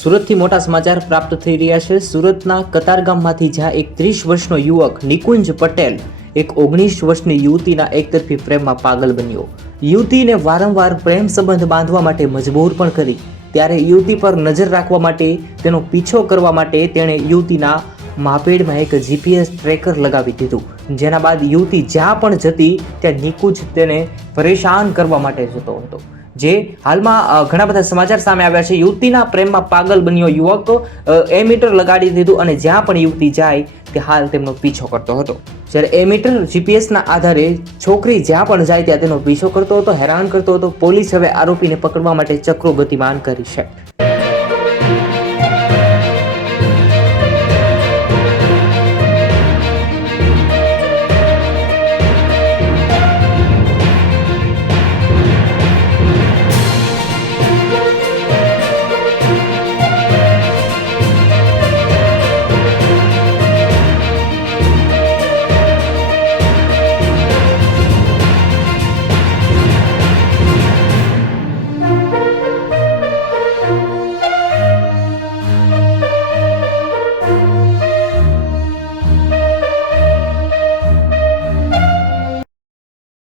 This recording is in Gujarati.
સુરતથી મોટા સમાચાર પ્રાપ્ત થઈ રહ્યા છે। સુરતના કતારગામમાંથી જ્યાં એક 30 વર્ષનો યુવક નિકુંજ પટેલ એક 19 વર્ષની યુવતીના એકતરફી પ્રેમમાં પાગલ બન્યો। યુવતીને વારંવાર પ્રેમ સંબંધ બાંધવા માટે મજબૂર પણ કરી। ત્યારે યુવતી પર નજર રાખવા માટે તેનો પીછો કરવા માટે તેણે યુવતીના માપેડમાં એક GPS ટ્રેકર લગાવી દીધું, જેના બાદ યુવતી જ્યાં પણ જતી ત્યાં નિકુંજ તેને પરેશાન કરવા માટે જતો હતો। જે હાલમાં ઘણા બધા સમાચાર સામે આવ્યા છે। યુવતીના પ્રેમમાં પાગલ બન્યો યુવક એમીટર લગાડી દીધું અને જ્યાં પણ યુવતી જાય તે હાલ તેમનો પીછો કરતો હતો। જ્યારે એમીટર GPSના આધારે છોકરી જ્યાં પણ જાય ત્યાં તેનો પીછો કરતો હતો, હેરાન કરતો હતો। પોલીસ હવે આરોપીને પકડવા માટે ચક્રો ગતિમાન કરી છે।